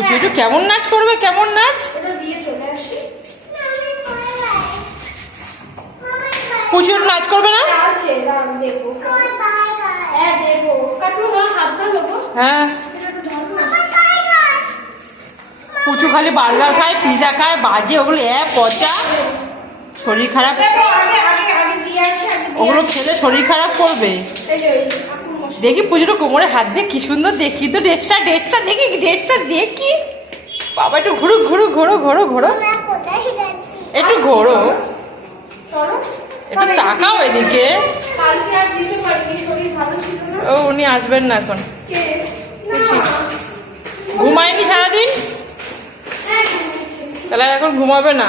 পুচু একটু কেমন নাচ করবে, কেমন নাচ? পুচু একটু নাচ করবে না? হ্যাঁ, পুচু খালি বার্গার খায়, পিজা খায়, বাজে ওগুলো পচা, শরীর খারাপ। ওগুলো খেলে শরীর খারাপ করবে। দেখি পুজোর কোমরে হাত দিয়ে কি সুন্দর দেখি তো। ড্রেসটা দেখি বাবা। একটু ঘুরো একটু ঘোরো, একটু তাকাও এদিকে। ও উনি আসবেন না এখন। ঘুমায়নি সারাদিন, তাহলে এখন ঘুমাবে না।